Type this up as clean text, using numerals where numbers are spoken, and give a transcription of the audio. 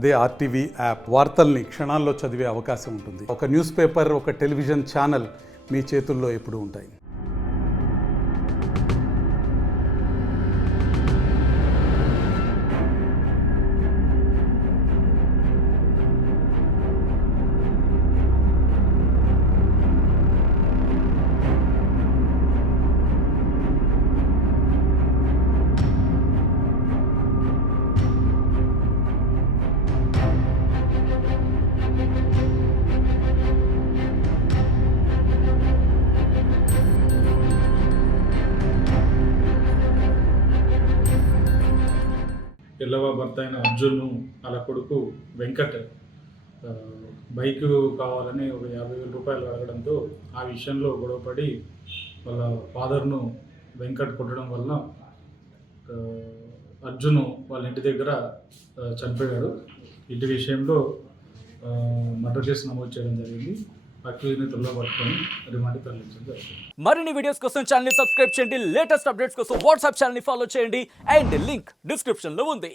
అదే RTV app వార్తల్ని క్షణాల్లో చదివే అవకాశం ఉంటుంది. ఒక న్యూస్ పేపర్, ఒక టెలివిజన్ ఛానల్ మీ చేతుల్లో ఎప్పుడూ ఉంటాయి. పిల్లవ భర్త అయిన అర్జున్ అలా కొడుకు వెంకట్ బైక్ కావాలని ఒక 50,000 రూపాయలు అడగడంతో ఆ విషయంలో గొడవపడి వాళ్ళ ఫాదర్ను వెంకట్ కొట్టడం వలన అర్జున్ వాళ్ళ ఇంటి దగ్గర చనిపోయాడు. ఇంటి విషయంలో మర్డర్ కేసు నమోదు చేయడం జరిగింది. అక్యూజ్ని త్వరలో పట్టుకొని రిమాండ్కి తరలించడం జరిగింది. మరిన్ని వీడియోస్ కోసం ఛానల్ ని సబ్స్క్రైబ్ చేయండి. లేటెస్ట్ అప్డేట్స్ కోసం వాట్సాప్ ఛానల్ ని ఫాలో చేయండి. అండ్ లింక్ డిస్క్రిప్షన్ లో ఉంది.